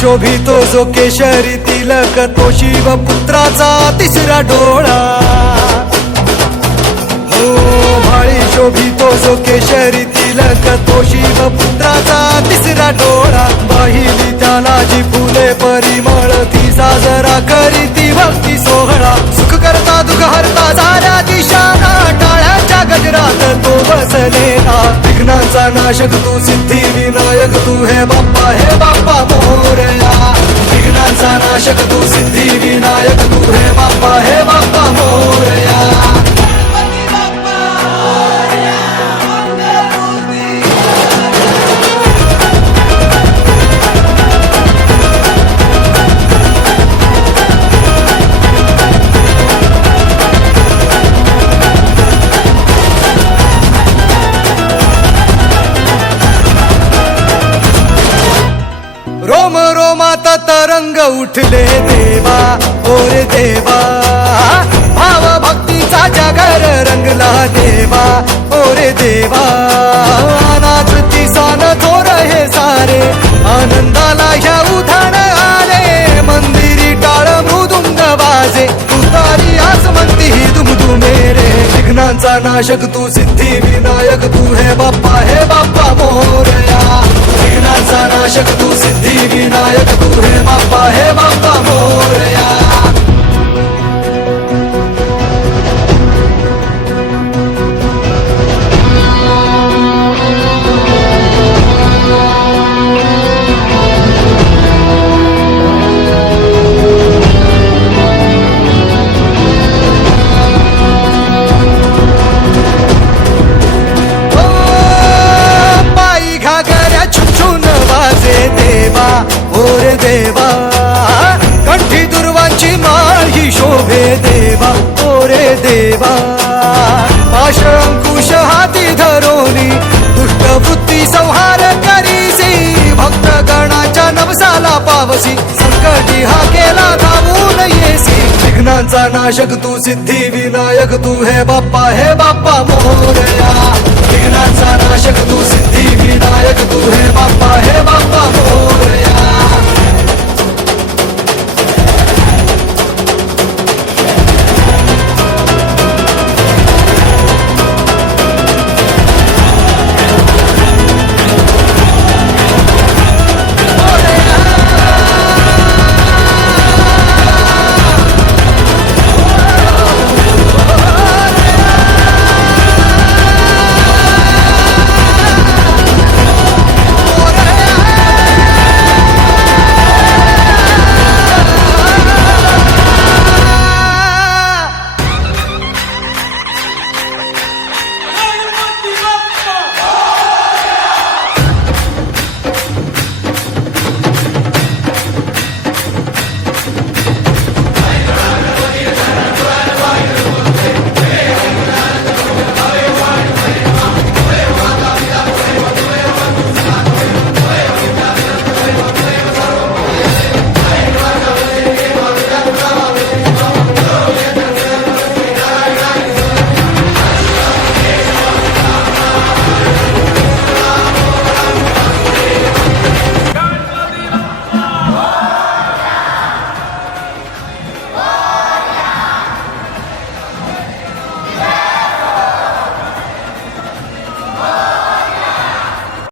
शोभितो जो केशरी तिलक तो शिवपुत्राचा तिसरा डोळा. हो भाळी शोभितो जो केशरी तिलक तो शिवपुत्राचा तिसरा डोळा. पाहिली त्याला जी फुले परिमळ ती साजरा करी ती भक्ती सोहळा. सुख करता दुख हरता साऱ्या दिशाना टाळ्याच्या गजरात तो बसलेला. विघ्नाचा नाशक तू सिद्धी विनायक तू हे बाप विघ्नांचा नाशक तू उठले देवा ओरे देवा. भाव भक्तीचा जागर रंगला देवा ओरे देवा. अनाकृती सान थोर हे सारे आनंदाला ह्या उधाण आले. मंदिरी टाळ मृदुंग वाजे तुतारी आज म्हणती दुमदुमे रे. विघ्नांचा नाशक तू सिद्धी विनायक तू हे बाप्पा हे बाप्पा. ओरे देवा कंठी दुर्वांची माळ ही शोभे देवा ओरे देवा. पाश अंकुश हाती धरोनी दुष्ट वृत्ती संहार करीसी भक्त गणाच्या नवसाला पावसी संकटी हा केला धावून येसी. विघ्नांचा नाशक तू सिद्धी विनायक तू हे बाप्पा हे बाप्पा मोरया.